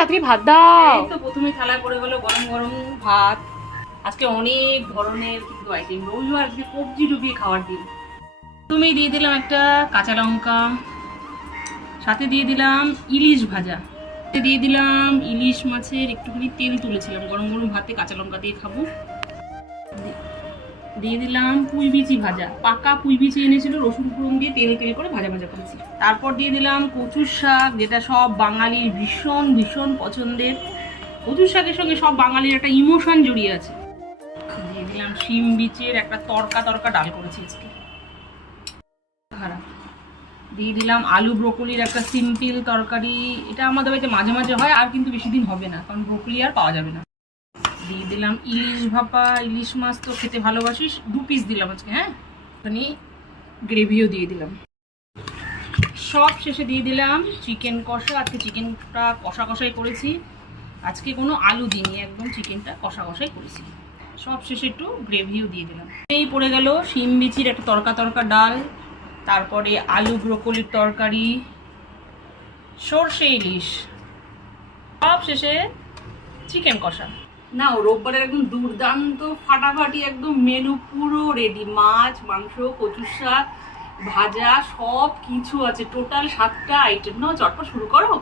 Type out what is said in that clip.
তাড়াতাড়ি ভাত দাও। এই তো প্রথমে থালায় পড়ে গেল গরম গরম ভাত। আজকে অনেক ধরনের কিন্তু আইটেম, রবিবার আজকে কবজি ডুবিয়ে খাওয়ার দিন। তুমি দিয়ে দিলাম একটা কাঁচা লঙ্কা, সাথে দিয়ে দিলাম ইলিশ ভাজা, দিয়ে দিলাম ইলিশ মাছের একটুখানি তেল তুলেছিলাম, গরম গরম ভাতে কাঁচা লঙ্কা দিয়ে খাবো। দিয়ে দিলাম পুঁই বিচি ভাজা, পাকা পুঁই বিচি এনেছিল, রসুন ফোড়ন দিয়ে তেল তেল করে ভাজা ভাজা করেছি। তারপর দিয়ে দিলাম কচুর শাক, যেটা সব বাঙালির ভীষণ ভীষণ পছন্দের। কচুর শাকের সঙ্গে সব বাঙালির একটা ইমোশন জড়িয়ে আছে। দিয়ে দিলাম শিম বিচের একটা তরকা ডাল করেছি আজকে। দিয়ে দিলাম আলু ব্রোকলির একটা সিম্পল তরকারি, এটা আমাদের বাড়িতে মাঝে মাঝে হয়, আর কিন্তু বেশি দিন হবে না, কারণ ব্রোকলি আর পাওয়া যাবে না। দিয়ে দিলাম ইলিশ ভাপা, ইলিশ মাছ তো খেতে ভালোবাসিস, 2 পিস দিলাম আজকে। হ্যাঁ, এখানে গ্রেভিও দিয়ে দিলাম। সব শেষে দিয়ে দিলাম চিকেন কষা। আজকে চিকেনটা কষা কষাই করেছি, আজকে কোনো আলু দিইনি, একদম চিকেনটা কষা কষাই করেছি। সব শেষে একটু গ্রেভিও দিয়ে দিলাম। এই পড়ে গেল শিম বিচির একটা তরকা ডাল, তারপরে আলু ব্রোকলির তরকারি, সর্ষে ইলিশ, সব শেষে চিকেন কষা। না, রোববারের একদম দুর্দান্ত ফাটাফাটি একদম মেনু পুরো রেডি। মাছ, মাংস, কচুর শাক, ভাজা, সব কিছু আছে, টোটাল 7টা আইটেম। না, চটপট শুরু করো।